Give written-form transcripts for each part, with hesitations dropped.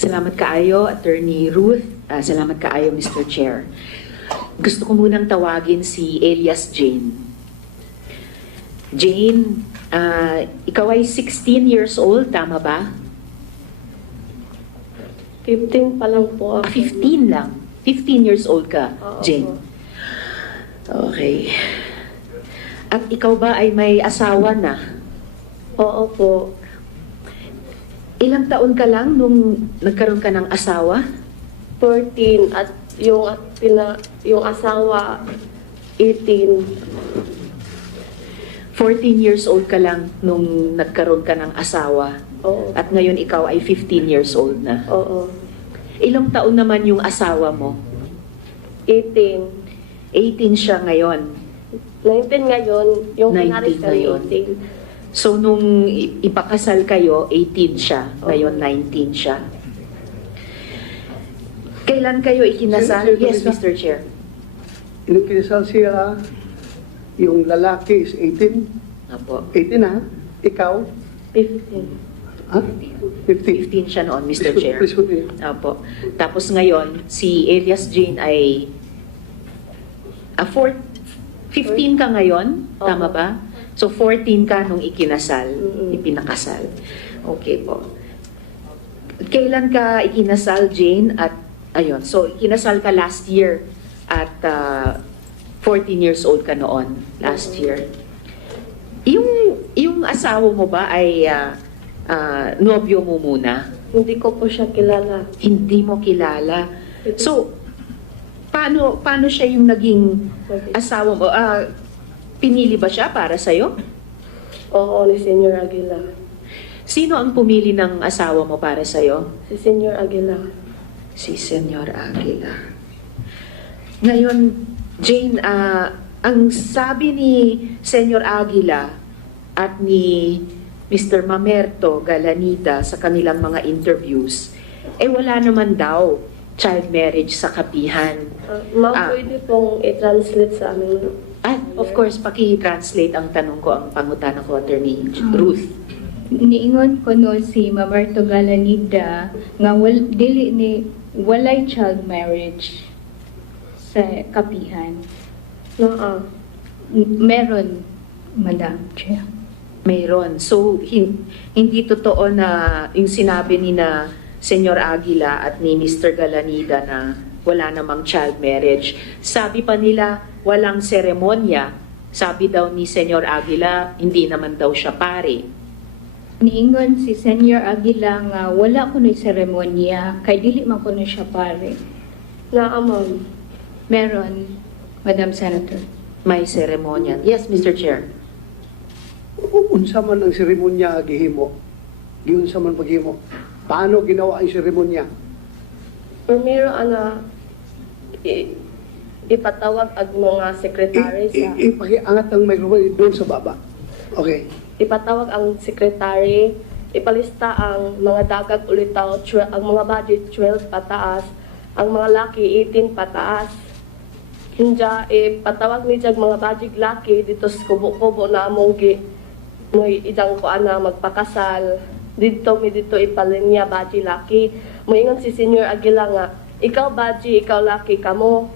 Salamat kaayo, Attorney Ruth. Salamat kaayo, Mr. Chair. Gusto ko munang tawagin si Elias Jane. Jane, ikaw ay 16 years old, tama ba? 15 pa lang po ako. 15 lang. 15 years old ka, Oo Jane. po. Okay. At ikaw ba ay may asawa na? Oo po. Ilang taon ka lang nung nagkaroon ka ng asawa? 14 at yung asawa 18. 14 years old ka lang nung nagkaroon ka ng asawa. Oo. At ngayon ikaw ay 15 years old na. Oo. Ilang taon naman yung asawa mo? 18. 18 siya ngayon. 19 ngayon, yung 19 pinaris ka ngayon. 18. So nung ipakasal kayo, 18 siya. Ngayon Okay. 19 siya. Kailan kayo ikinasal? Sir, Yes, Teresa? Mr. Chair. Nung kinasal siya, yung lalaki is 18. Apo. 18 ha? Ikaw? 15. Ha? 50. 15 siya noon, Mr. Chair. Please continue. Apo. Tapos ngayon, si Elias Jane ay 15 ka ngayon, tama Opo. ba? So 14 ka nung ikinasal, Mm-mm. ipinakasal. Okay po. Kailan ka ikinasal, Jane? At ayun, so ikinasal ka last year at 14 years old ka noon, last year. Yung asawa mo ba ay nobyo mo muna? Hindi ko po siya kilala. Hindi mo kilala. So, paano siya yung naging asawa mo? Pinili ba siya para sa'yo? Oo, ni Senior Aguila. Sino ang pumili ng asawa mo para sa'yo? Si Senior Aguila. Si Senyor Aguila. Ngayon, Jane, ang sabi ni Senyor Aguila at ni Mr. Mamerto Galanida sa kanilang mga interviews, wala naman daw child marriage sa kapihan. Ma'am, pwede pong i-translate sa amin. At of course, paki-translate ang tanong ko, ang pangutana ko, Attorney Ruth. Niingon ko no si Mamerto Galanida nga walay child marriage sa kapihan. Naa. Meron, Madam Chair. Mayroon. So, hindi totoo na yung sinabi ni na Senyor Aguila at ni Mr. Galanida na wala namang child marriage. Sabi pa nila, walang seremonya. Sabi daw ni Senyor Aguila, hindi naman daw siya pare. Niingon si Senior Aguila nga wala ko na seremonya, kay dili man ko na siya pare. Naa, ma'am. Meron, Madam Senator. May seremonya. Yes, Mr. Chair. Unsa man ang seremonya gihimo? Giunsa man paghimo? Paano ginawa ang seremonya? Primero, ipatawag ang mga sekretary sa... Ipakiangat ang microphone doon sa baba. Okay. Ipatawag ang sekretary, ipalista ang mga dagat ulitaw, ang mga budget 12 pataas, ang mga laki 18 pataas. Hinja, ipatawag ni jag mga budget laki dito sa kubo-kubo na among may idang ko ana magpakasal. Dito ipalinya budget laki. Moingon si Senior Aguila nga, ikaw budget, ikaw laki kamo.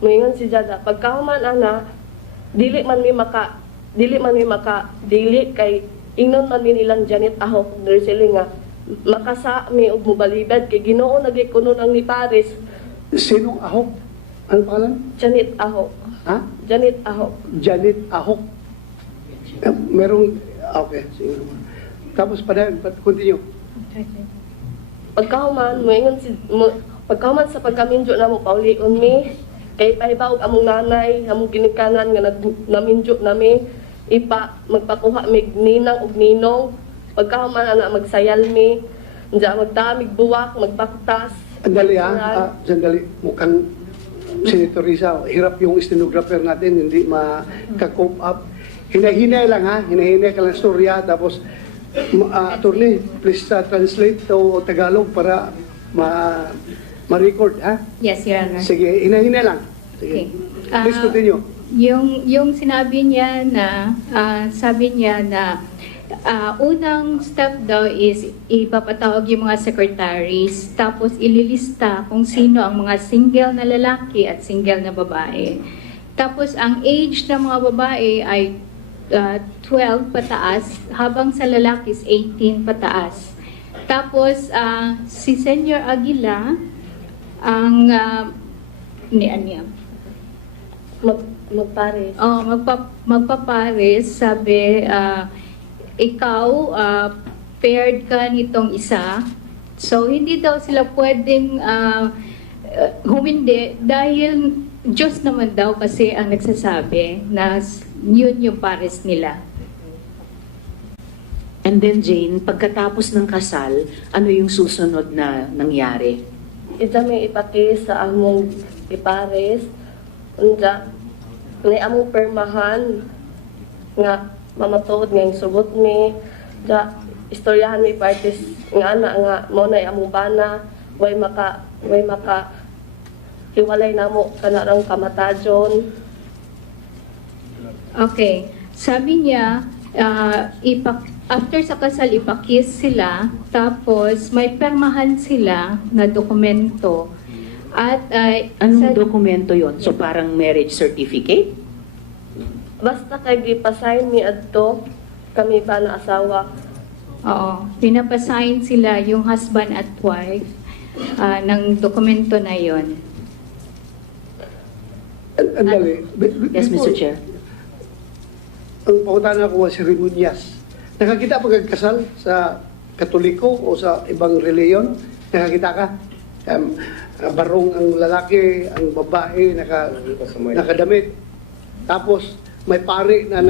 Moingon si Jada, pagkahuman ana, dili kay ingnon man min ilang Janet Ahok nursing nga makasa mi og mobalibad kay Ginoo nagikunon ang ni Paris. Sinong Ahok? Ano pangalan? Janet Ahok. Ha? Janet Ahok. Janet Ahok. Merong... Okay. Sige. Tapos continue. Pagkahuman sa pagkaminjo na mo paulion mi kay pahibaw among nanay among ginikanan nga naminjo nami magpakuha mig ninang ug ninong pagkahuman ana magsayal mi unja magdamig buwak magpaktas. Sandali sandali. Mukhang Senator Risa, hirap yung stenographer natin, hindi maka-cope up. Hinahinay lang ha, hinahinay ka lang storya, tapos attorney, please translate to Tagalog para ma-record ha. Yes, Your Honor. Sige, hinahinay lang. Sige. Okay. Please continue. Yung sinabi niya na, sabi niya na Unang step daw is ipapatawag yung mga secretaries, tapos ililista kung sino ang mga single na lalaki at single na babae. Tapos ang age ng mga babae ay 12 pataas, habang sa lalaki is 18 pataas. Tapos si Senyor Aguila ang Magpares. magpapares, sabi, ikaw, paired ka nitong isa. So, hindi daw sila pwedeng humindi dahil Diyos naman daw kasi ang nagsasabi na yun yung pares nila. And then Jane, pagkatapos ng kasal, ano yung susunod na nangyari? Ija may ipati sa among ipares. Unja, ni among permahan nga mamatuod nga yung sugot mi. Ja, istoryahan mi parties nga ana nga mo na among bana way maka hiwalay namo kanarang kamatajon. Okay. Sabi niya, after sa kasal, ipakiss sila, tapos may permahan sila na dokumento. At Anong dokumento yon? So parang marriage certificate? Basta kay gipasign mi adto kami ba na asawa. Oo, pinapasign sila yung husband at wife ng dokumento na yon. Andali. Yes, Mr. Chair. Ang pangutana ko was seremonyas. Nakakita pa kasal sa Katoliko o sa ibang reliyon? Nakakita ka? Barong ang lalaki, ang babae, nakadamit. Tapos, may pari na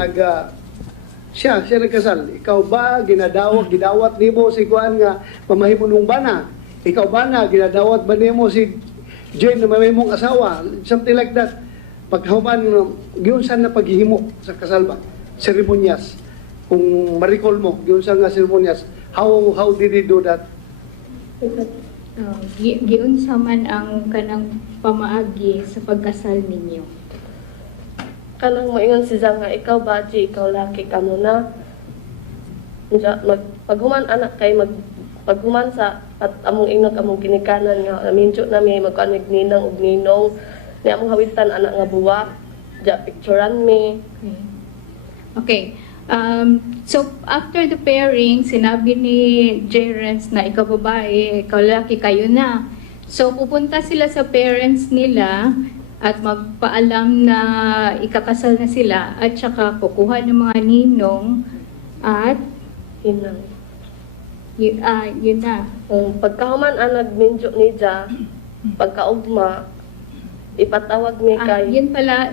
siya nagkasal. Ikaw ba, gidawat nimo si Kuan nga mamahimo nung bana? Ikaw ba na, ginadawat ba nimo si Jane na mamahimong asawa? Something like that. Pagkahuman, giunsan na paghihimo sa kasal ba? Seremonyas. Kung ma-recall mo, giunsan nga seremonyas. How did he do that? Giunsa man ang kanang pamaagi sa pagkasal ninyo. Kanang moingon si Zang nga ikaw baji, ikaw laki ka muna. Unja paghuman anak kay paghuman sa at among inog among ginikanan nga minjo na mi magkanig ninang ug ninong ni among hawitan anak nga buwak. Ja picturean mi. Okay. So, after the pairing, sinabi ni Jerence na ikaw babae, ikaw lalaki, kayo na. So, pupunta sila sa parents nila at magpaalam na ikakasal na sila at saka kukuha ng mga ninong at Hinang. yun na. Kung pagkahuman anag minjo ni Ja, pagkaugma ipatawag mi kay Yun pala,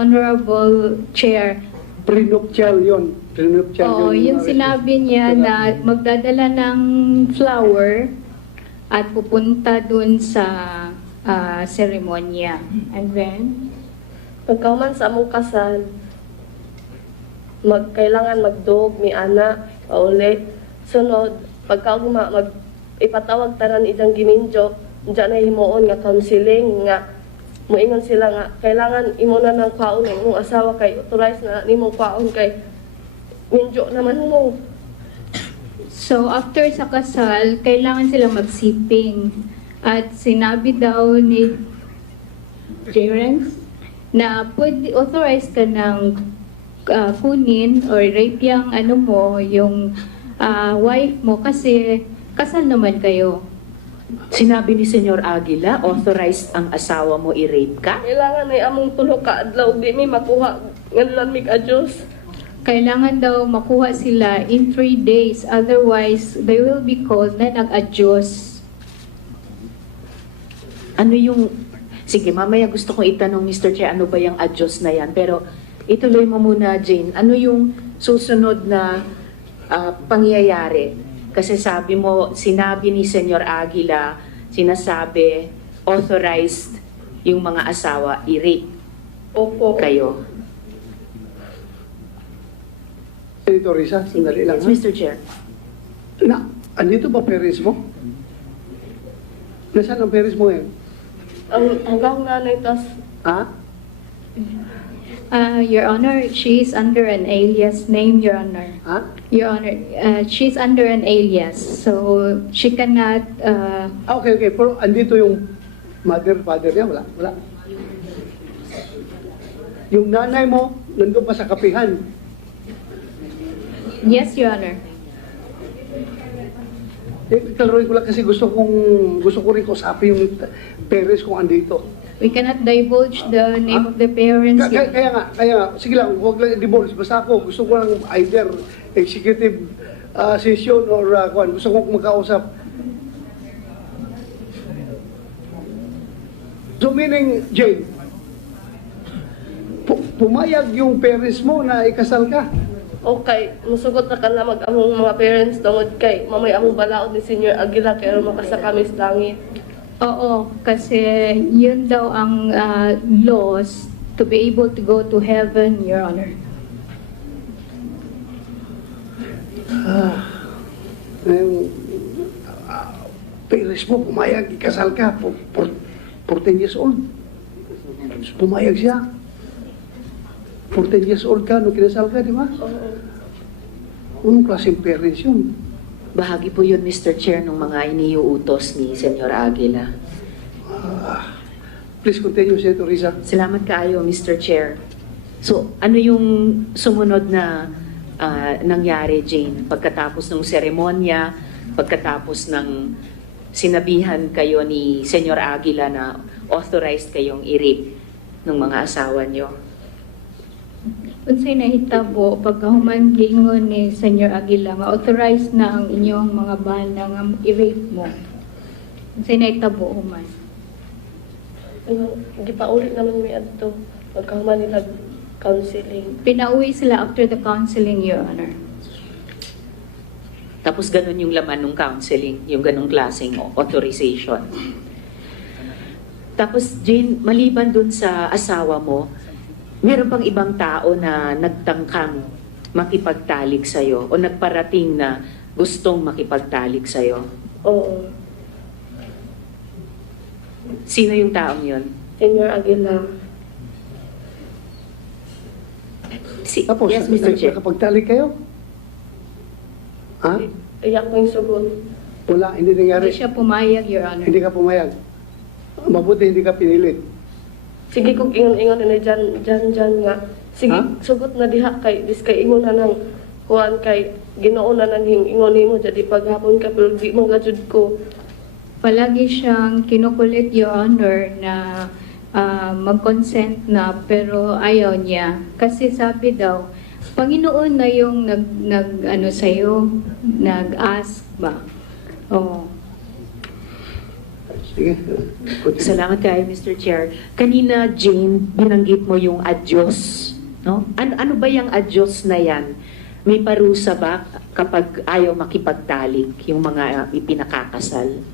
Honorable Chair. Prenuptial yun. Prenuptial Oo, yun. yung sinabi niya na magdadala ng flower at pupunta dun sa seremonya. And then, pagkahuman sa among kasal kailangan magdog mi ana paulit. Sunod pagkaugma ipatawag tanan ijang giminjo, diyan na himuon nga counseling nga moingon sila nga kailangan imo na ng kwaon ang imong asawa kay authorized na nimong kwaon kay minjo naman mo. so after sa kasal, kailangan silang magsiping. At sinabi daw ni Jerence na pwede authorized ka ng kunin or rape yung yung wife mo kasi kasal naman kayo. Sinabi ni Senyor Aguila, authorized ang asawa mo i-rape ka? Kailangan ay among tulo ka adlaw di mi makuha nganlan mig adjust. Kailangan daw makuha sila in 3 days, otherwise they will be called na nag-adjust. Ano yung... Sige, mamaya gusto kong itanong, Mr. Chair, ano ba yung adjust na yan? Pero ituloy mo muna, Jane. Ano yung susunod na pangyayari? Kasi sabi mo, sinabi ni Senyor Aguila, sinasabi, authorized yung mga asawa i-rape Opo. kayo. Senator Risa, sandali lang. Yes, Mr. Chair. Andito ba parents mo? Nasaan ang parents mo yan? Ang hanggang nanay tas Ha? Your Honor, she is under an alias name, Your Honor. Ha? Your Honor, she's under an alias, so she cannot. Okay, okay. Pero andito yung father niya, wala. Yung nanay mo, nandun pa sa kapihan. Yes, Your Honor. Klaruin ko lang kasi gusto ko rin kausapin yung parents kung andito. We cannot divulge the name of the parents. Your Honor. Kaya nga, sige lang, huwag lang i-divulge. Basta ako, gusto ko lang either executive session or gusto ko magkausap. So meaning, Jane, pumayag yung parents mo na ikasal ka. Okay, musugot na ka na mag-among mga parents tungod kay mamay among balaod ni Senior Aguila kay aron makasa kami sa langit. Oo, kasi yun daw ang laws to be able to go to heaven, Your Honor. Parents mo, pumayag, ikasal ka, 14 years old. Pumayag siya. 14 years old ka, nung kinasal ka, di ba? Oo. Anong klaseng parents yun? Bahagi po yun, Mr. Chair, ng mga iniuutos ni Senyor Aguila. Please continue, Senator Risa. Salamat kaayo, Mr. Chair. So, ano yung sumunod na nangyari, Jane? Pagkatapos ng seremonya, pagkatapos ng sinabihan kayo ni Senyor Aguila na authorized kayong i-rape ng mga asawa nyo? Unsay nahitabo pagkahuman giingon ni Senyor Aguila nga authorized na ang inyong mga bana nga i-rape mo. Unsay nahitabo human? Gipaulit naman mi adto pagkahuman nila counseling. Pinauwi sila after the counseling, Your Honor. Tapos ganun yung laman ng counseling, yung ganung klaseng authorization. Tapos Jane, maliban dun sa asawa mo, meron pang ibang tao na nagtangkang makipagtalik sa'yo o nagparating na gustong makipagtalik sa'yo. Oo. Sino yung taong yun? Senior Aguila. Tapos, yes, Mr. Chair. nakapagtalik kayo? Ha? Iyak ko yung sugot. Wala, hindi nangyari. Hindi siya pumayag, Your Honor. Hindi ka pumayag. Mabuti hindi ka pinilit. Sige kung ingon-ingon na dyan nga. Sige, Ha? sugot na diha kay diskay ingon na nang kuan kay Ginoo na nang ingon nimo jadi paghapon ka pero di mo gajud ko. Palagi siyang kinukulit, Your Honor, na mag-consent na pero ayaw niya. Kasi sabi daw, Panginoon na yung nag sa'yo, nag-ask ba? Oh. Sige. Salamat kayo, Mr. Chair. Kanina, Jane, binanggit mo yung adyos. No? Ano ba yung adyos na yan? May parusa ba kapag ayaw makipagtalik yung mga ipinakakasal?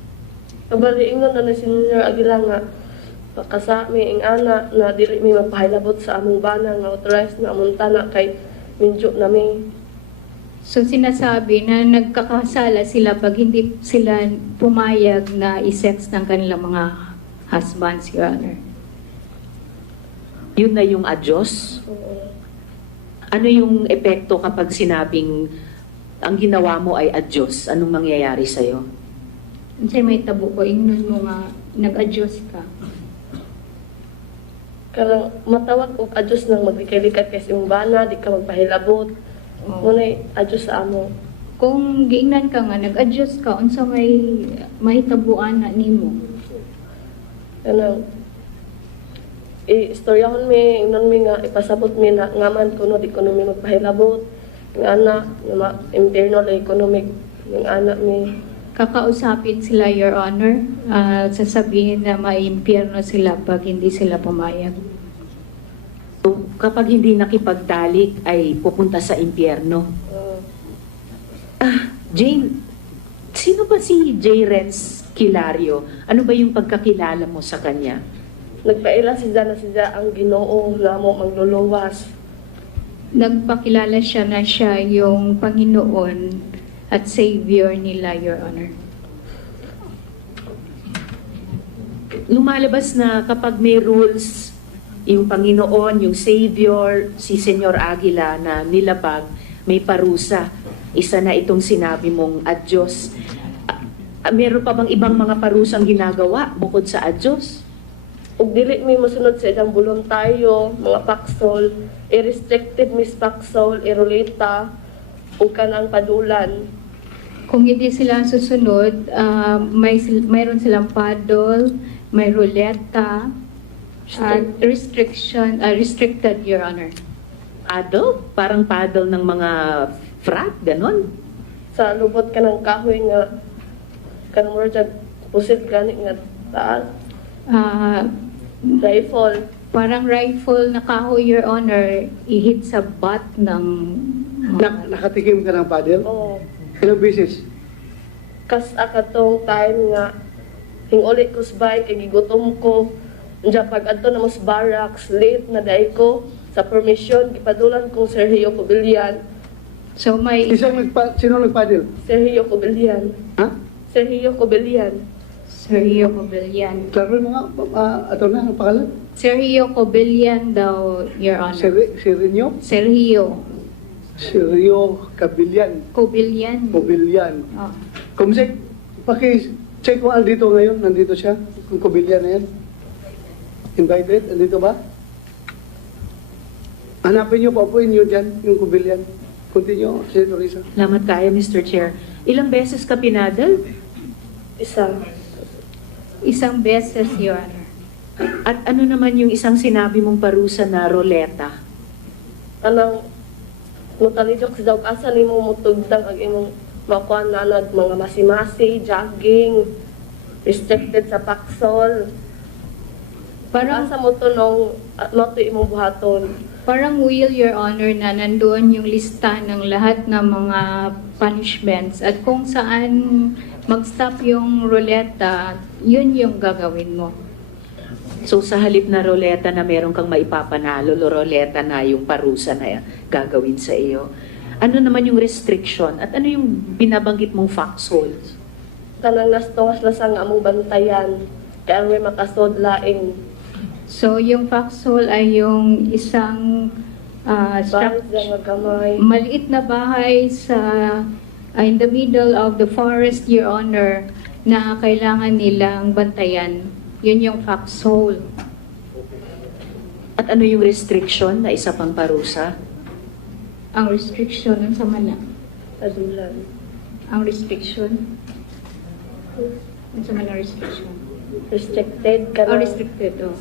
Kabali ingon na ni Senior Aguila nga kasami ing ana na dili mi magpahilabot sa among bana nga authorized na among tanak kay minjo nami. So sinasabi na nagkakasala sila pag hindi sila pumayag na i-sex ng kanilang mga husbands, Your Honor. Yun na yung adyos? Oo. Ano yung epekto kapag sinabing ang ginawa mo ay adyos? Anong mangyayari sa'yo? Unsay may tabo ko, ingnon mo nga, nag-adjust ka. Karang matawag og adjust nang maglikay-likay kay imong bana di ka magpahilabot. Ngunay adjust sa amo. Kung giingnan ka nga, nag-adjust ka, unsa may tabuan na nimo. Kanang istoryahon mi ingnon mi nga ipasabot mi na ngaman kuno di kuno mi magpahilabot. Ng ana nga impierno la economic ng ana mi. Kakausapin sila, Your Honor, sasabihin na maimpyerno sila pag hindi sila pumayag. So, kapag hindi nakipagtalik ay pupunta sa impyerno. Jane, sino ba si J. Renz Kilario? Ano ba yung pagkakilala mo sa kanya? Nagpaila na siya ang Ginoo nga mo magluluwas. Nagpakilala siya na siya yung Panginoon at Savior nila, Your Honor. Lumalabas na kapag may rules yung Panginoon, yung Savior, si Senyor Aguila na nilabag, may parusa. Isa na itong sinabi mong adyos. Meron pa bang ibang mga parusang ginagawa bukod sa adyos? Ug dili mi mosunod sa ilang voluntaryo, mga paksol, i-restricted mis paksol, irulita, ug kanang padulan. Kung hindi sila susunod, mayroon silang paddle, may ruleta, at restricted, Your Honor. Paddle? Parang paddle ng mga frat, ganon? Sa lubot ka ng kahoy nga, kanang mura dyan, pusit gani nga taas, Ah, rifle. parang rifle na kahoy, Your Honor, ihit sa butt ng Nakatikim ka ng paddle? Oo. Ilang beses? Kas akatong time nga, hinguli ko sa bike, kay gigutom ko. Diyan pag adto na mas barracks, late na day ko, sa permission, gipadulan kong Sergio Cobillan. So may Sino nagpaddle? Sergio Cobillan. Ha? Sergio Cobillan. Sergio Cobillan. Klaro yung mga, ato na, ang pangalan? Sergio Cobillan daw, Your Honor. Sergio? Sergio Cabillan. Cobillan. Cobillan. Oh. Kumsek, paki-check kung andito ngayon, nandito siya, kung Cobillan na yan. Invited, andito ba? Hanapin niyo, paupuin niyo dyan, yung Cobillan. Continue, Senator Risa. Salamat kayo, Mr. Chair. Ilang beses ka pinadal? Isang beses, Your Honor. At ano naman yung isang sinabi mong parusa na roleta? Anang, mutalidok sa daw asa ni mo mutugtang ang imong makuha na mga masimasi, jogging, restricted sa paksol. Parang, Asa mo to nung mato imong buhaton. parang will, Your Honor, na nandoon yung lista ng lahat ng mga punishments at kung saan mag-stop yung ruleta, yun yung gagawin mo. So sa halip na roleta na meron kang maipapanalo, roleta na yung parusa na gagawin sa iyo. Ano naman yung restriction? At ano yung binabanggit mong foxholes? Kanang nastungas lasang among bantayan. Kaya may makasod laing So, yung foxhole ay yung isang bahay nga gamay. maliit na bahay sa in the middle of the forest, Your Honor, na kailangan nilang bantayan. Yun yung foxhole. At ano yung restriction na isa pang parusa? Ang restriction, ang sama na. Padulan. Ang restriction. Ang sama na restriction. Restricted Oh, kanang restricted, oh.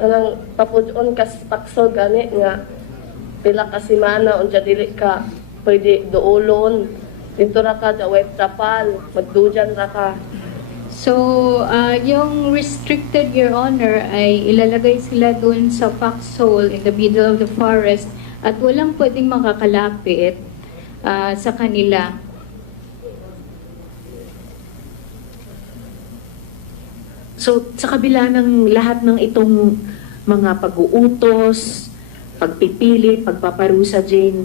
kanang papudon ka sa paksol gani nga pila ka semana unsa dili ka pwede doolon dito ra ka daway tapal magdujan ra ka. So, yung restricted, Your Honor, ay ilalagay sila doon sa foxhole in the middle of the forest at walang pwedeng makakalapit sa kanila. So sa kabila ng lahat ng itong mga pag-uutos, pagpipilit, pagpaparusa, Jane,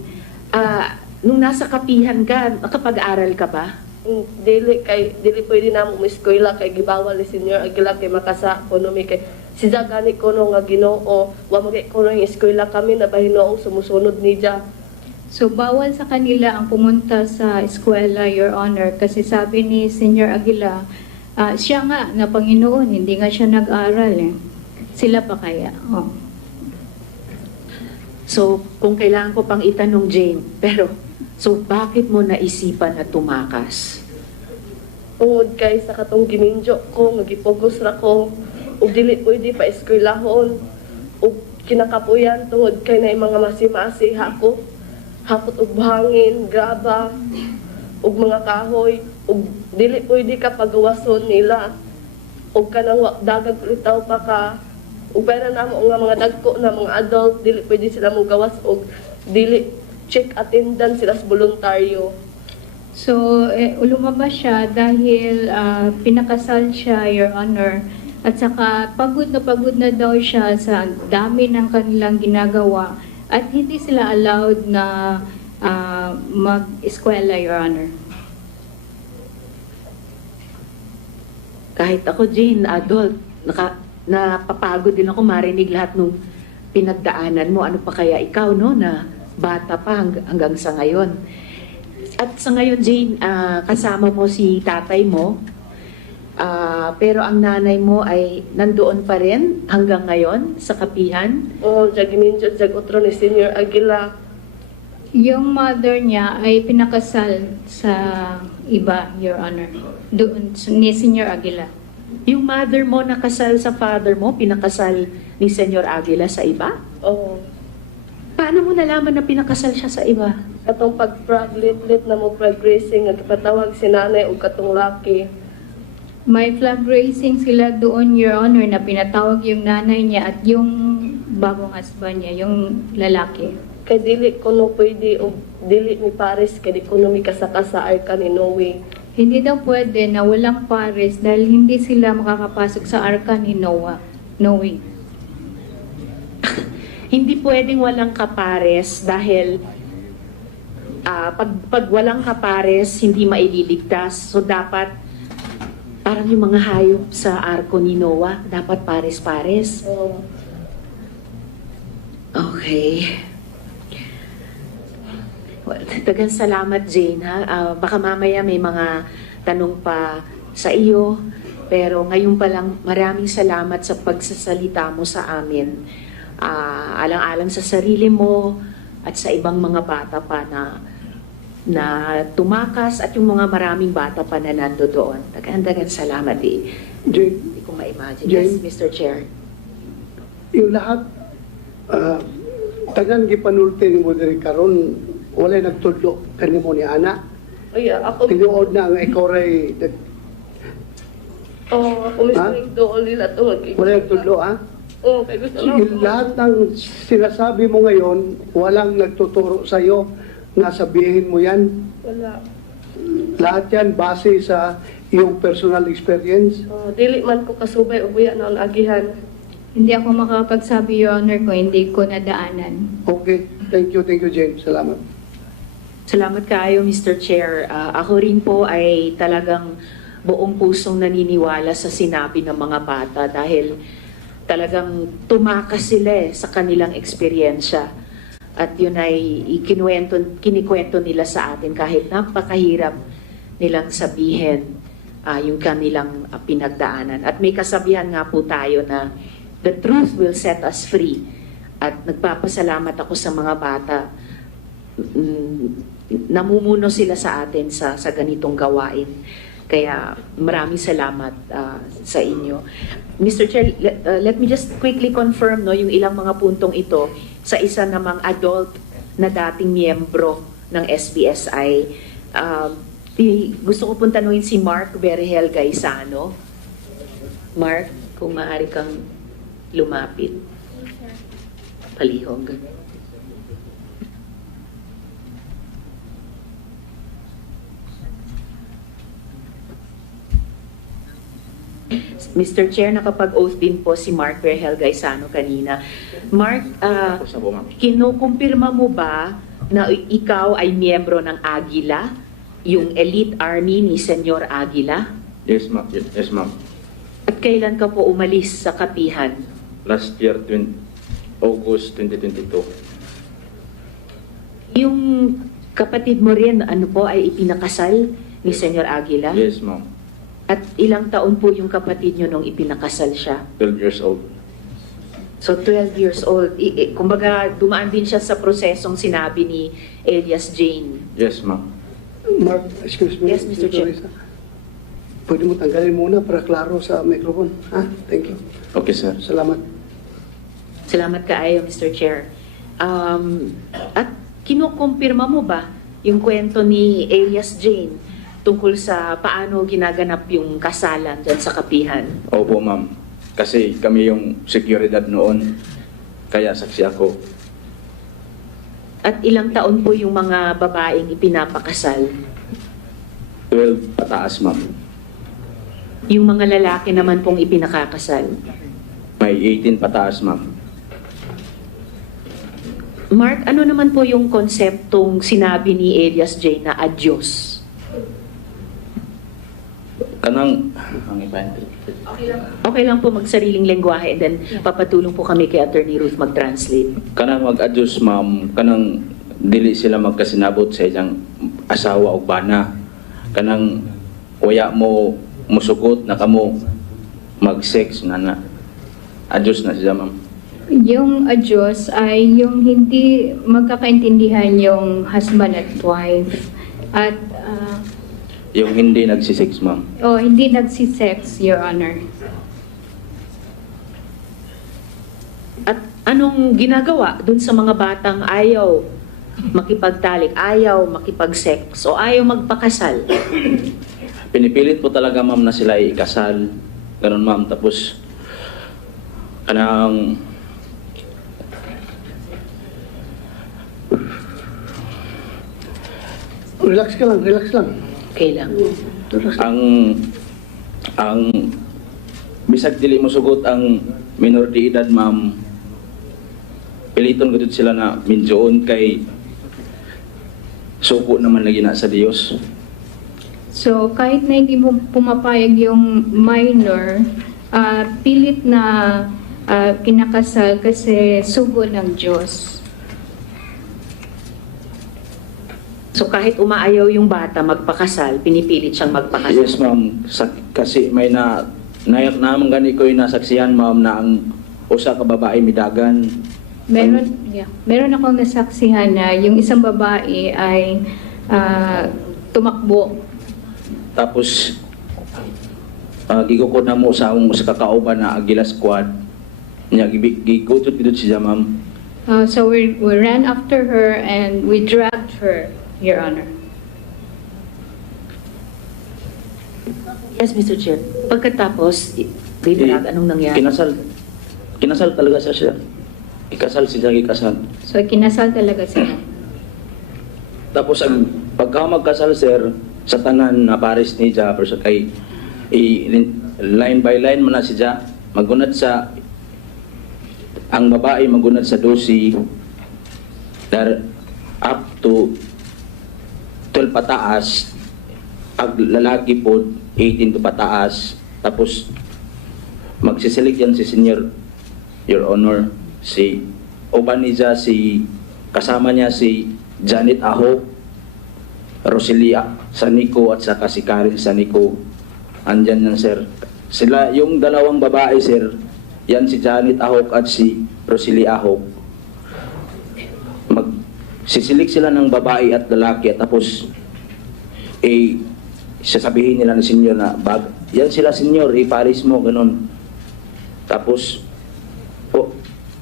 nung nasa kapihan ka, nakapag-aral ka ba? Dili pwede na mo eskwela kay gibawal ni Senyor Aguila kay makasa ekonomi kay si gani ko no nga Ginoo wa magay ko ng eskwela kami na bahinoong sumusunod niya. So, bawal sa kanila ang pumunta sa eskwela, Your Honor, kasi sabi ni Senyor Aguila, siya nga na Panginoon, hindi nga siya nag-aral eh. Sila pa kaya? Oh. So kung kailangan ko pang itanong, Jane, pero so bakit mo naisipan na tumakas? Tungod kay sa katong giminjo ko, nagipugos ra ko, ug dili pwede pa eskwelahon, ug kinakapuyan tungod kay na mga masimasi hakot og buhangin, graba, ug mga kahoy, ug dili pwede ka pagawason nila, ug kanang dagag litaw pa ka, ug pera na mo nga mga dagko na mga adult, dili pwede sila mo gawas, ug dili check attendance sila sa voluntaryo. So, lumabas siya dahil pinakasal siya, Your Honor. At saka pagod na daw siya sa dami ng kanilang ginagawa. At hindi sila allowed na mag-eskwela, Your Honor. Kahit ako, Jane, adult, napapagod din ako marinig lahat nung pinagdaanan mo. Ano pa kaya ikaw, no, na bata pa hanggang sa ngayon. At sa ngayon, Jane, kasama mo si tatay mo, pero ang nanay mo ay nandoon pa rin hanggang ngayon sa kapihan. O, Jagiminjo, Jagotro ni Senior Aguila. Yung mother niya ay pinakasal sa iba, Your Honor. Doon, ni Senior Aguila. Yung mother mo nakasal sa father mo, pinakasal ni Senyor Aguila sa iba? O, Paano mo nalaman na pinakasal siya sa iba? katong pag-praglit na mo progressing, nagpatawag si nanay o katong laki. May flag raising sila doon, Your Honor, na pinatawag yung nanay niya at yung bagong husband niya, yung lalaki. Kay dili ko no pwede o dili ni Paris, kay di ko no mi kasaka sa arka ni Noe. Hindi daw pwede na walang pares dahil hindi sila makakapasok sa arka ni Noah. Knowing. Hindi pwedeng walang kapares dahil pag walang kapares, hindi maililigtas. So dapat, parang yung mga hayop sa arko ni Noah, dapat pares-pares. O, Okay. Well, dagang salamat, Jane, ha? Baka mamaya may mga tanong pa sa iyo, pero ngayon pa lang maraming salamat sa pagsasalita mo sa amin. Alang-alang sa sarili mo at sa ibang mga bata pa na tumakas at yung mga maraming bata pa na nando doon. Dagang salamat, eh. Jane, Hindi ko ma-imagine. Jane? Yes, Mr. Chair. yung lahat, tagan gipanulti ni mo diri karon walay nagtudlo kanimo ni ana. ay, ako, Tinuod na nga ikaw ray ako mismo doon nila to. walay nagtudlo ha. O, kay gusto na Yung lahat ng sinasabi mo ngayon, walang nagtuturo sa iyo na sabihin mo yan. Wala. Lahat yan base sa iyong personal experience. O, dili man ko kasubay o buya na ang agihan. Hindi ako makakapagsabi, Your Honor, kung hindi ko nadaanan. Okay, thank you, James. Salamat. Salamat kayo, Mr. Chair. Ako rin po ay talagang buong pusong naniniwala sa sinabi ng mga bata dahil talagang tumakas sila sa kanilang eksperyensya. At yun ay kinikwento nila sa atin kahit napakahirap nilang sabihin yung kanilang pinagdaanan. At may kasabihan nga po tayo na the truth will set us free. At nagpapasalamat ako sa mga bata. Namumuno sila sa atin sa ganitong gawain. Kaya maraming salamat sa inyo. Mr. Chair, let me just quickly confirm yung ilang mga puntong ito sa isa namang adult na dating miyembro ng SBSI. Gusto ko pong tanungin si Mark Berhel Gaisano. Mark, kung maaari kang lumapit. Palihog. Mr. Chair, nakapag-oath din po si Mark Berhel Gaisano kanina. Mark, kinukumpirma mo ba na ikaw ay miyembro ng Aguila, yung elite army ni Senyor Aguila? Yes, ma'am. Yes, ma'am. At kailan ka po umalis sa kapihan? Last year, August 2022. Yung kapatid mo rin, ano po, ay ipinakasal ni Senyor Aguila? Yes, ma'am. At ilang taon po yung kapatid nyo nung ipinakasal siya? 12 years old. So 12 years old. Kumbaga, dumaan din siya sa prosesong sinabi ni Elias Jane. Yes, ma'am. Mark, excuse me. Yes, Mr. Chair. Teresa. Pwede mo tanggalin muna para klaro sa microphone. Ha? Thank you. Okay, sir. Salamat. Salamat kaayo, Mr. Chair. At kinukumpirma mo ba yung kwento ni Elias Jane tungkol sa paano ginaganap yung kasalan dyan sa kapihan? Opo, ma'am. Kasi kami yung seguridad noon. Kaya saksi ako. At ilang taon po yung mga babaeng ipinapakasal? 12 pataas, ma'am. Yung mga lalaki naman pong ipinakakasal? May 18 pataas, ma'am. Mark, ano naman po yung konseptong sinabi ni Elias Jane na adyos? kanang ang ipa-interpret. Okay lang po magsariling lengguwahe and then papatulong po kami kay Attorney Ruth mag-translate. Kanang mag-adjust ma'am, kanang dili sila magkasinabot sa ilang asawa o bana. Kanang waya mo musugot na kamo mag-sex nga na. Adjust na siya ma'am. Yung adjust ay yung hindi magkakaintindihan yung husband at wife. At Yung hindi nagsisex ma'am. hindi nagsisex, Your Honor. At anong ginagawa dun sa mga batang ayaw makipagtalik, ayaw makipag-sex o ayaw magpakasal? Pinipilit po talaga ma'am na sila ikasal. Ganun ma'am. Tapos kanang Relax ka lang, relax lang. Okay lang. Relax lang. ang bisag dili mo sugot ang minor de edad ma'am, piliton gud sila na minjoon kay suko naman lagi na sa Dios. So, kahit na hindi mo pumapayag yung minor, pilit na kinakasal kasi sugo ng Diyos. So kahit umaayaw yung bata magpakasal, pinipilit siyang magpakasal. Yes ma'am. Kasi may nayak naman gani ko yung nasaksihan ma'am na ang usa ka babae midagan. Meron akong nasaksihan na yung isang babae ay tumakbo. Tapos gigukod na mo sa akong sa kakauban na Agila Squad. Nya gigutot gid siya ma'am. So we ran after her and we dragged her, Your Honor. Yes, Mr. Chair. Pagkatapos, Bibrag, anong nangyari? Kinasal talaga siya. Ikasal siya, ikasal. So kinasal talaga sila. Tapos ang pagka magkasal sir, sa tanan na pares ni Ja, pero sa kay line by line man na si Ja, magunad sa ang babae magunad sa 12 up to 12 pataas, ang lalaki po 18 to pataas. Tapos magsisilik yan si Senior, Your Honor, si Obanija, si kasama niya si Janet Aho, Roselia Sanico at saka si Karen Sanico. Andyan yan sir. Sila yung dalawang babae sir, yan si Janet Ahok at si Roselia Ahok. Sisilik sila ng babae at lalaki at tapos sasabihin nila ng senyor na yan sila senyor, iparis mo, ganun. Tapos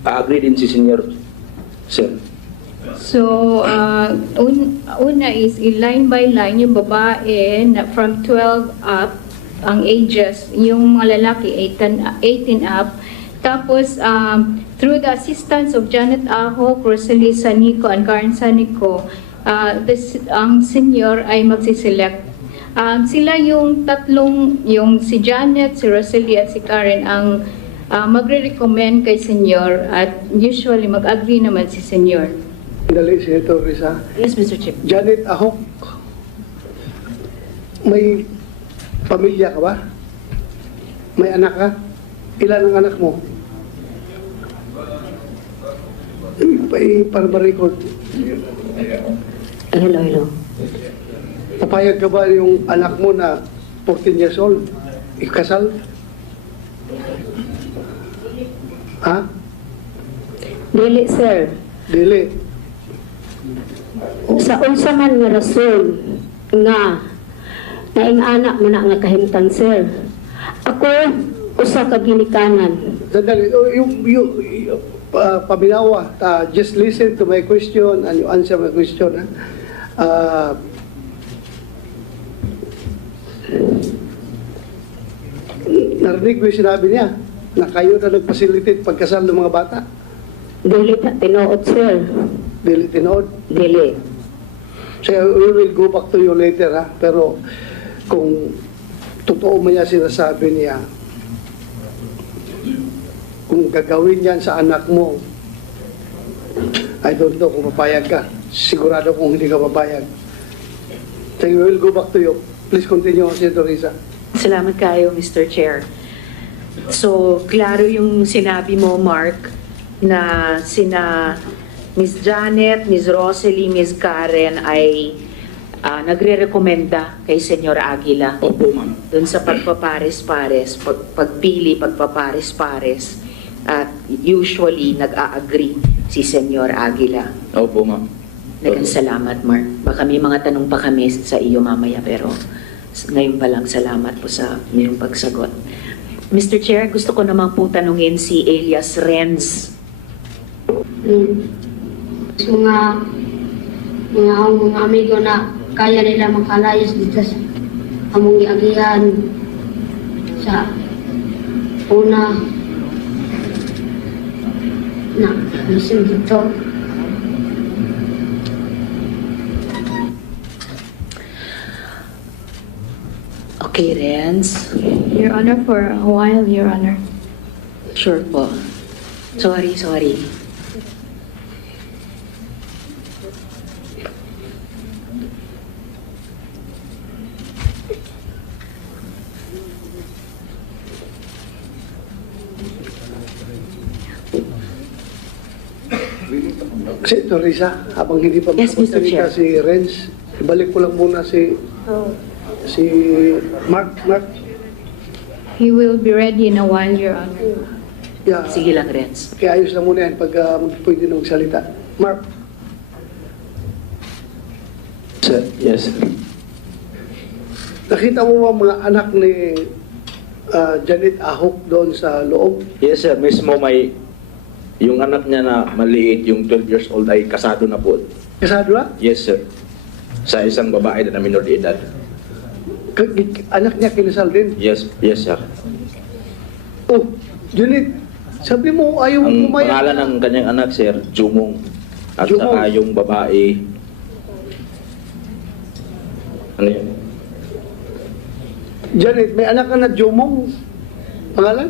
agree din si senyor, sir. So, una is line by line yung babae na from 12 up, ang ages, yung mga lalaki 18 up. Tapos, through the assistance of Janet Aho, Rosalie Sanico, and Karen Sanico, ang senior ay magsiselect. Sila yung tatlong, yung si Janet, si Rosalie, at si Karen ang magre-recommend kay senior at usually mag-agree naman si senior. Dali, Senator Risa. Yes, Mr. Chair. Janet Ahok, may pamilya ka ba? May anak ka? Ilan ang anak mo? Para ma-record. Hello. Papayag ka ba yung anak mo na 14 years old? Ikasal? Ha? Dili, sir. Dili. Sa unsa man nga rason nga naing anak mo na nga kahimtang, sir. Ako, usa ka ginikanan. Sandali, paminawa, just listen to my question and you answer my question. Narinig ko yung sinabi niya na kayo na nag-facilitate pagkasal ng mga bata. Dili ta tinuod, sir. Dili tinood. Dili. So we will go back to you later ha. Pero kung totoo man niya sinasabi niya, kung gagawin yan sa anak mo, I don't know kung papayag ka. Sigurado kung hindi ka papayag. So we will go back to you. Please continue, Senator Risa. Salamat kayo, Mr. Chair. So, klaro yung sinabi mo, Mark, na sina Ms. Janet, Ms. Rosalie, Ms. Karen ay nagre-rekomenda kay Senyor Aguila Opo, ma'am. dun sa pagpapares-pares, pagpili, pagpapares-pares. At usually, nag-a-agree si Senyor Aguila. Opo, ma'am. Dagang salamat, Mark. Baka may mga tanong pa kami sa iyo mamaya, pero ngayon pa lang salamat po sa iyong pagsagot. Mr. Chair, gusto ko naman pong tanungin si Elias Renz. Mga amigo na kaya nila makalayas dito sa among giagihan sa una na listen dito. Okay, Renz. Your Honor, for a while, Your Honor. Sure po. Sorry. Senator Risa, habang hindi pa Yes, Mr. magsalita Chair. si Renz, ibalik ko lang muna si Mark. He will be ready in a while, Your Honor. Yeah. Sige lang, Renz. Kaya ayos lang muna yan pag pwede na magsalita. Mark, Sir, yes. nakita mo ba mga anak ni Janet Ahok doon sa loob? Yes, sir. Mismo yung anak niya na maliit, yung 12 years old ay kasado na po. Kasado na? Yes, sir. Sa isang babae na minor de edad. Anak niya kinasal din? Yes, sir. Oh, Janet, sabi mo ayaw Ang pumayag. pangalan ng kanyang anak, sir, Jumong. At Jumong. saka yung babae, ano yun? Janet, may anak ka na Jomong. Pangalan?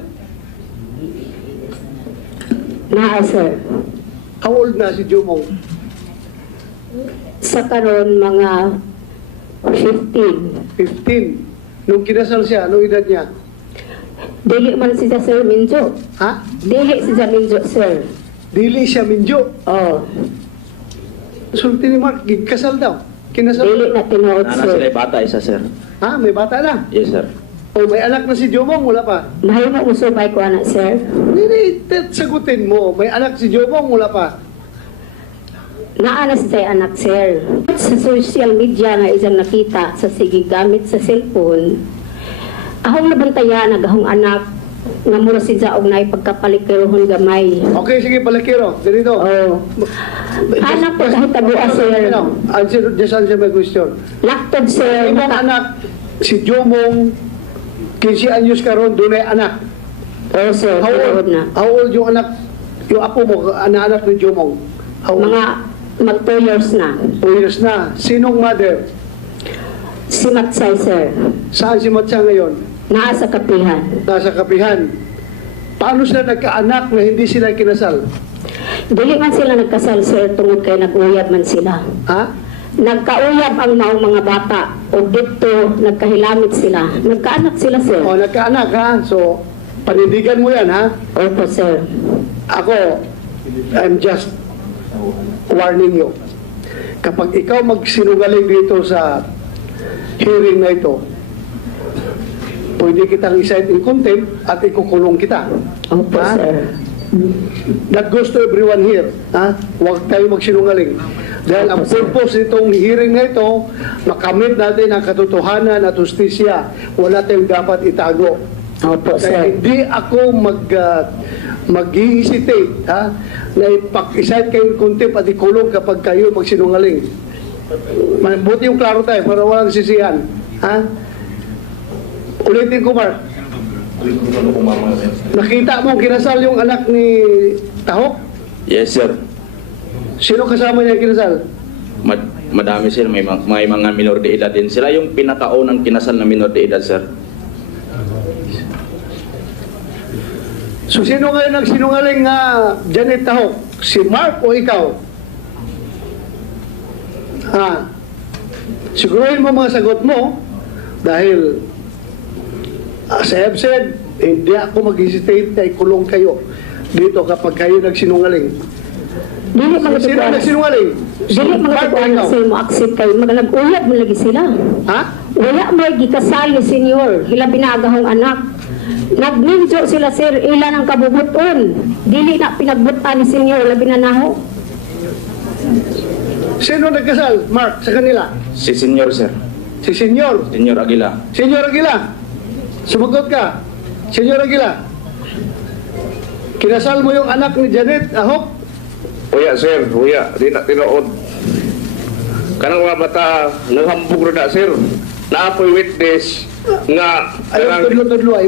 Naa sir. How old na si Jomong? Sa karon mga 15. 15. Nung kinasal siya, anong edad niya? Dili man siya sir Minjo. Ha? Dili siya Minjo sir. Dili siya Minjo. Oh, Sulti ni Mark, kasal daw. Kinasal. dili na tinuod Nana sila sir. bata, isa, sir. Ha? May bata na. Yes, sir. O may anak na si Jomong, wala pa. Mahimo mo subay ko anak sir. Hindi, sagutin mo. May anak si Jomong, wala pa. Naa na siya anak sir. Sa social media nga isang nakita sa sige gamit sa cellphone. Ahong nabantayan nagahong anak nga mura siya og nay pagkapalikirohon gamay. Okay, sige, palakiro. Ganito. Oh. Anak po kahit tabuas sir. Just answer my question. Laktod sir. Imong anak, si Jomong, 15 anyos karon dunay anak. Oh sir, How tinuod old, na. how old yung anak, yung apo mo, anak ni Jomong? How old? Mga mag 2 years na. 2 years na. Sinong mother? Si Matsay sir. Saan si Matsa ngayon? Naa sa kapihan. Nasa kapihan. Paano sila nagkaanak na hindi sila kinasal? Dili man sila nagkasal sir tungod kay nag-uyab man sila. Ha? Nagkauyab ang maong mga bata o dito nagkahilamit sila. Nagkaanak sila sir. O, nagkaanak ha? So, panindigan mo yan ha? Opo sir. Ako, I'm just warning you. Kapag ikaw magsinungaling dito sa hearing na ito, pwede kitang i-cite in contempt at ikukulong kita. Opo Ha? sir. That goes to everyone here. Ha? Huwag tayo magsinungaling. Dahil ang purpose nitong hearing na ito, makamit natin ang katotohanan at justisya. Wala tayong dapat itago. Opo Kaya sir. hindi ako mag-hesitate na ipag-isite kayo ng contempt at ikulong kapag kayo magsinungaling. Buti yung klaro tayo para walang sisihan. Ha? Ulitin ko, Mark. Nakita mo kinasal yung anak ni Tahok? Yes, sir. Sino kasama niya kinasal? Madami sir, may mga minor de edad din. Sila yung pinakaunang kinasal na minor de edad, sir. So sino ngayon nagsinungaling nga Janet Tahok? Si Mark o ikaw? Ha? Siguruhin mo mga sagot mo dahil As I have said, hindi ako mag-hesitate na ikulong kayo dito kapag kayo nagsinungaling. Dili mga Sino nagsinungaling? Dili mga Mark, tuwan ikaw. sa mo accept kayo, maganag-uyab mo lagi sila. Ha? Wala may gikasal ni senyor, hila binagahong anak. Nagninjo sila sir, ilan ang kabubuton. Dili na pinagbutan ni senyor, labi na naho. Sino nagkasal? Mark, sa kanila? Si Senyor, sir. Si Senyor. Senyor Aguila. Senyor Aguila. Sumagot ka. Senyor Aguila. Kinasal mo yung anak ni Janet Ahok? Uya sir, uya, di na tinuod. Kanang mga bata, naghambog na sir. Naapoy witness nga Ayaw tudlo-tudlo ay.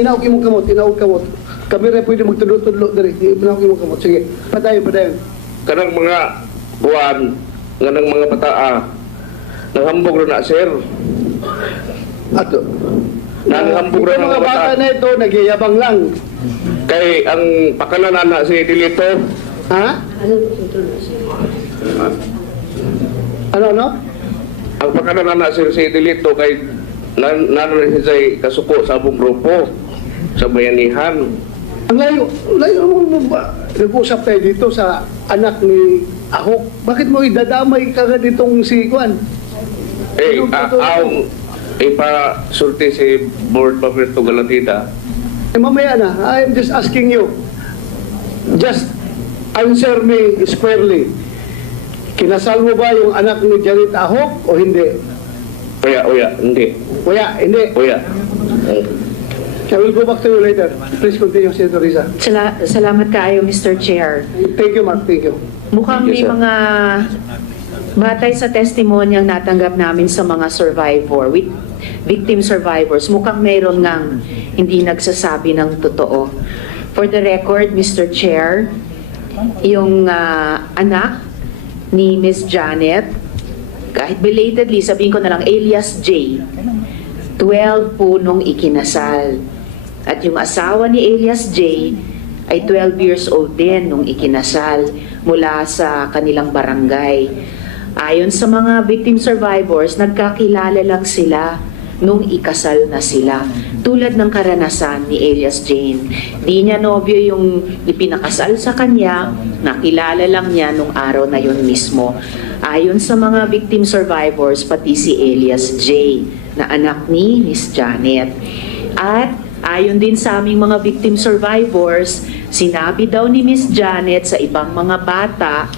Inaog imong kamot, inaog kamot. Kami rin pwede magtudlo-tudlo dali. Inaog imong kamot. Sige, padayon. kanang mga buwan nga ng mga bata naghambog na sir. Ato. Naghambog Ito na mga bata na ito, nagyayabang lang. Kay ang pakalanan na si Dilito, Ha? Ano? ang pakalanan na si Dilito kay nanon siya kasuko sa abong grupo sa bayanihan. Ang layo mo ba? Nag-usap tayo dito sa anak ni Ahok. Bakit mo idadamay ka ditong si Kwan? Ang ipasulti si Board Pabrito Galatida. Mamaya na, I'm just asking you. Just answer me squarely. Kinasal mo ba yung anak ni Janet Ahok o hindi? Uya, hindi. Kuya, hindi. Uya. I will go back to you later. Please continue, Senator Risa. Salamat kaayo, Mr. Chair. Thank you, Mark. Thank you. Mukhang Thank may you, sir. mga batay sa testimonyang natanggap namin sa mga victim survivors, mukhang mayroon ngang hindi nagsasabi ng totoo. For the record, Mr. Chair, yung anak ni Miss Janet, kahit belatedly, sabihin ko na lang, alias J, 12 po nung ikinasal. At yung asawa ni alias J ay 12 years old din nung ikinasal mula sa kanilang barangay. Ayon sa mga victim survivors, nagkakilala lang sila nung ikasal na sila. Tulad ng karanasan ni alias Jane. Di niya nobyo yung ipinakasal sa kanya, nakilala lang niya nung araw na yun mismo. Ayon sa mga victim survivors, pati si alias J na anak ni Miss Janet. At ayon din sa aming mga victim survivors, sinabi daw ni Miss Janet sa ibang mga bata,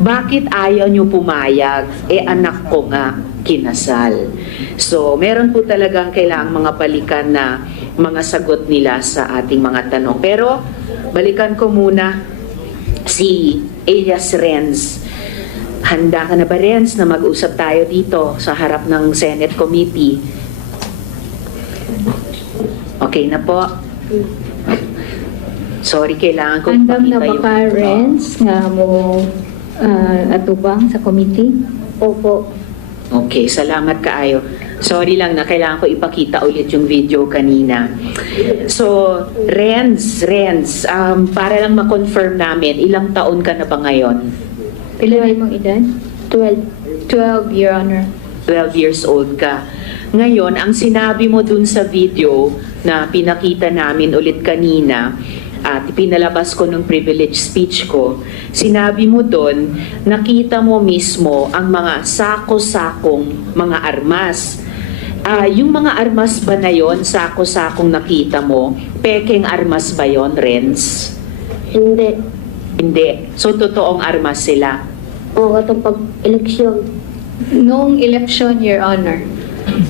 bakit ayaw niyo pumayag? Anak ko nga kinasal. So, meron po talagang kailangang mga balikan na mga sagot nila sa ating mga tanong. Pero, balikan ko muna si alias Renz. Handa ka na ba, Renz, na mag-usap tayo dito sa harap ng Senate Committee? Okay na po. Sorry, kailangan ko Andam na ipakita ba ka, Renz, nga mo atubang sa committee? Opo. Okay, salamat kaayo. Sorry lang na kailangan ko ipakita ulit yung video kanina. So, Renz, para lang ma-confirm namin, ilang taon ka na ba ngayon? Pila mong edad? 12. 12, Your Honor. 12 years old ka. Ngayon, ang sinabi mo dun sa video na pinakita namin ulit kanina, at pinalabas ko nung privilege speech ko, sinabi mo doon, nakita mo mismo ang mga sako-sakong mga armas. Yung mga armas ba na yon, sako-sakong nakita mo, pekeng armas ba yon, Renz? Hindi. Hindi. So, totoong armas sila. O, katong pag-eleksyon. Noong election, Your Honor.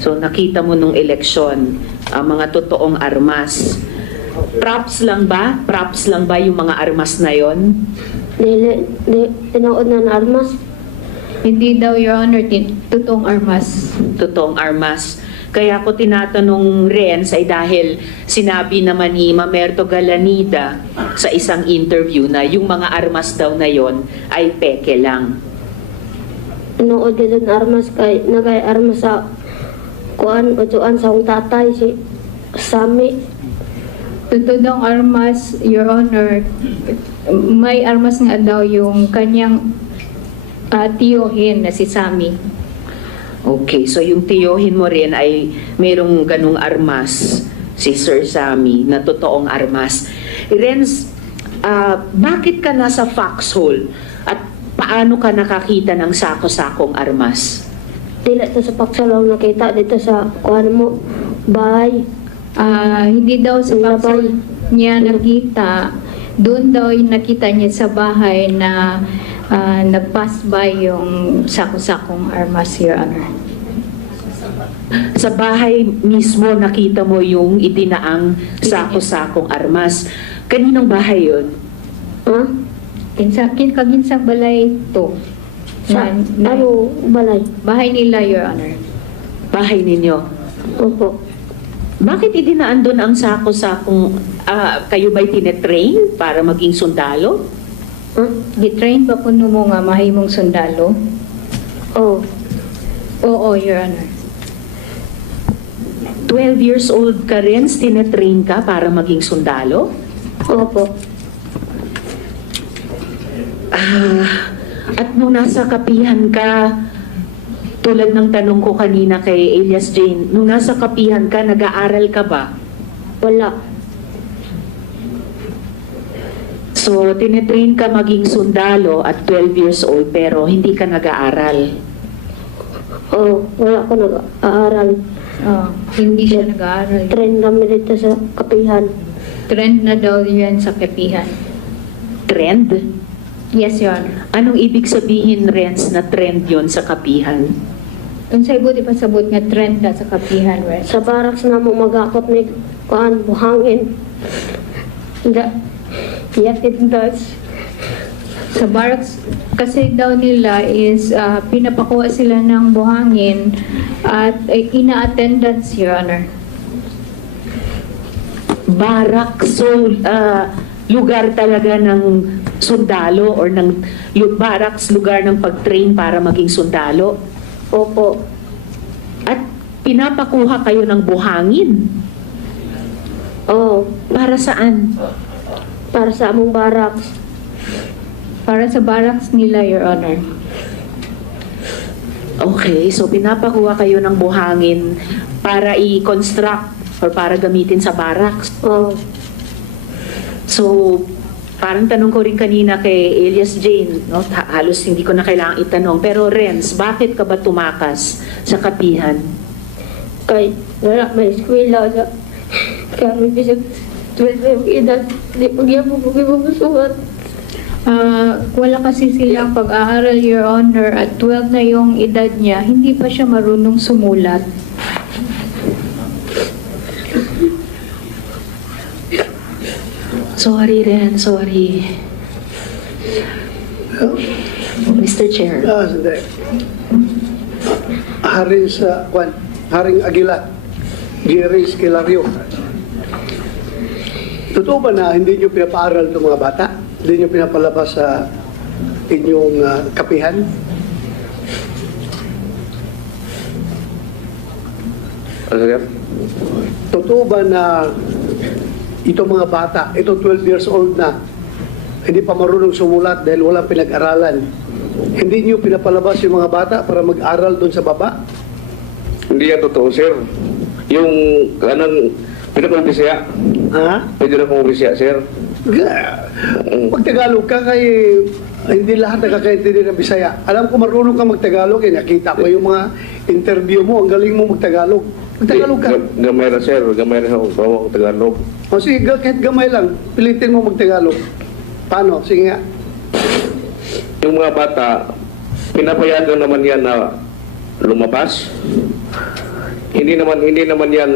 So, nakita mo nung eleksyon, ang mga totoong armas. Props lang ba? Props lang ba yung mga armas na yon? Tinood na armas. Hindi daw, Your Honor, totoong armas. Totoong armas. Kaya ko tinatanong Renz ay dahil sinabi naman ni Mamerto Galanida sa isang interview na yung mga armas daw na yon ay peke lang. Tinood ka dun armas kay nagay armas sa kuan o tuan sa akong tatay si Sami. Totoong armas, Your Honor, may armas nga daw yung kanyang tiyohin na si Sami. Okay, so yung tiyohin mo rin ay mayroong ganung armas si Sir Sammy na totoong armas. Renz, bakit ka nasa foxhole at paano ka nakakita ng sako-sakong armas? Dila to sa paksalaw nakita dito sa kuan mo bahay. Hindi daw sa paksol niya nakita. Doon daw yung nakita niya sa bahay na nag-pass by yung sako-sakong armas, Your Honor. Sa bahay mismo nakita mo yung idinaang sako-sakong armas. Kaninong bahay yun? Ha? Kaginsang balay to. Sa ano balay? Bahay nila, Your Honor. Bahay ninyo. Opo. Bakit idinaan doon ang sako-sakong, kayo ba'y tinetrain para maging sundalo? Ha? Gitrain ba po mo nga mahimong sundalo? Oh. Oo, Your Honor. 12 years old ka rin, tinetrain ka para maging sundalo? Opo. At nung nasa kapihan ka, tulad ng tanong ko kanina kay Elias Jane, nung nasa kapihan ka, nag-aaral ka ba? Wala. So, tinetrain ka maging sundalo at 12 years old pero hindi ka nag-aaral. Oh, wala ko nag-aaral. Hindi siya nag-aaral. Trend kami dito sa kapihan. Trend na daw yan sa kapihan. Trend? Yes, Your Honor. Anong ibig sabihin, Renz, na trend yon sa kapihan? Kung sa ibo, di pa sabot nga trend na sa kapihan, right? Sa barracks na mo magakot ni kuan buhangin. Yatid Dutch. Sa barracks, kasi daw nila is pinapakuha sila ng buhangin at ina-attendance, Your Honor. Barak, so lugar talaga ng sundalo or ng barracks, lugar ng pag-train para maging sundalo. Opo. At pinapakuha kayo ng buhangin. Oh, Para saan? para sa among barracks. Para sa barracks nila, Your Honor. Okay, so pinapakuha kayo ng buhangin para i-construct or para gamitin sa barracks. Oh, So, parang tanong ko rin kanina kay Elias Jane, no? Halos hindi ko na kailangang itanong. Pero Renz, bakit ka ba tumakas sa kapihan? kay wala may eskwela sa kami bisag 12 yung edad. Di pagyapon ko kibubusuhan. Wala kasi silang pag-aaral, Your Honor, at 12 na yung edad niya, hindi pa siya marunong sumulat. Sorry, Ren, sorry. Mr. Chair. Sandali. Haring sa, Haring Aguila, Jerry Esquilario. Totoo ba na hindi nyo pinapaaral itong mga bata? Hindi nyo pinapalabas sa inyong kapihan? Ano sir? Totoo ba na itong mga bata, ito 12 years old na, hindi pa marunong sumulat dahil walang pinag-aralan, hindi nyo pinapalabas yung mga bata para mag-aral doon sa baba? Hindi yan totoo sir. Yung kanang pinapabisaya, Ha? pwede na kong bisaya sir. Pag Tagalog ka kay hindi lahat nakakaintindi ng Bisaya. Alam ko marunong ka mag-Tagalog eh. Nakita ko yung mga interview mo. Ang galing mo mag-Tagalog. Mag-Tagalog ka. Gamay na sir, gamay na ako bawa ko Tagalog. O sige, kahit gamay lang. Pilitin mo mag-Tagalog. Paano? Sige nga. Yung mga bata, pinapayagan naman yan na lumabas. Hindi naman yan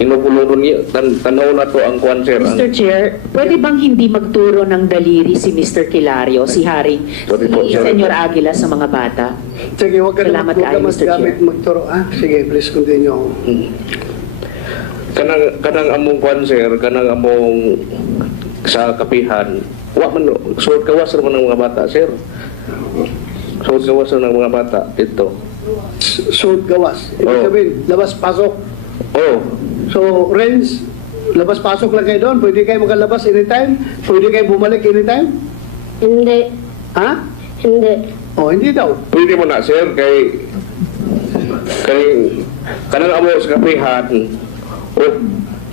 kinukulong niya, tanaw na to ang kwan sir. Mr. Chair, pwede bang hindi magturo ng daliri si Mr. Kilario, si Haring, Sorry po, si sorry. Senyor Aguila sa mga bata? Sige, huwag ka na Salamat kaayo, Mr. gamit Chair. magturo. Sige, please continue. Kanang among kwan sir, kanang among sa kapihan, suot kawas naman ng mga bata sir. Suot kawas ng mga bata ito. Suot gawas. Ibig Oo. sabihin, labas-pasok. Oh, So, Renz, labas-pasok lang kayo doon. Pwede kayo makalabas anytime. Pwede kayo bumalik anytime. Hindi. Ha? Hindi. O, hindi daw. pwede mo na sir kay kanang amo sa kapihan, o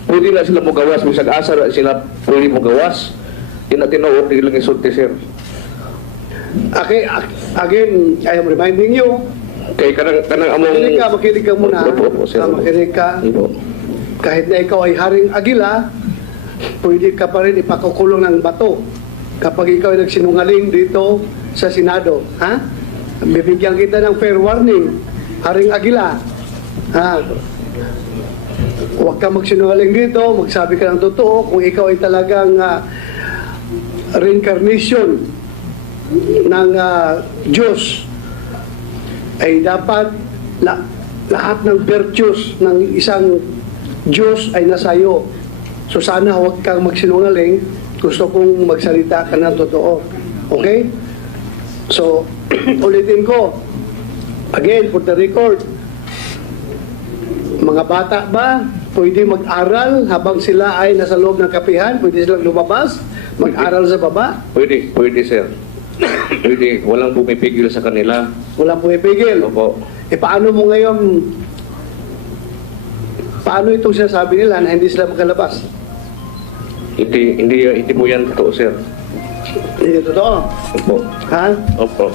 pwede na sila magawas, bisag asa na sila pwede magawas. Tinuod nilang isulti, sir. Okay, again, I am reminding you, Kay kanang among... makinig ka muna. Opo, sir. Makinig ka. Opo. Kahit na ikaw ay Haring Agila, pwede ka pa rin ipakukulong ng bato kapag ikaw ay nagsinungaling dito sa Senado. Ha? Bibigyan kita ng fair warning, Haring Agila. Ha? Huwag ka magsinungaling dito, magsabi ka ng totoo kung ikaw ay talagang reincarnation ng Diyos, ay dapat lahat ng virtues ng isang Diyos ay nasa iyo. So sana huwag kang magsinungaling, gusto kong magsalita ka ng totoo. Okay? So, ulitin ko, again, for the record, mga bata ba, pwede mag-aral habang sila ay nasa loob ng kapihan? Pwede silang lumabas, mag-aral sa baba? Pwede, sir. Pwede, walang pumipigil sa kanila. Walang pumipigil. Opo. Paano mo ngayon, paano itong sinasabi nila na hindi sila makalabas? Hindi po yan totoo, sir. Hindi totoo. Opo. Ha? Opo.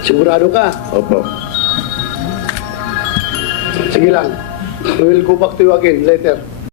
Sigurado ka? Opo. Sige lang. We will go back to you again later.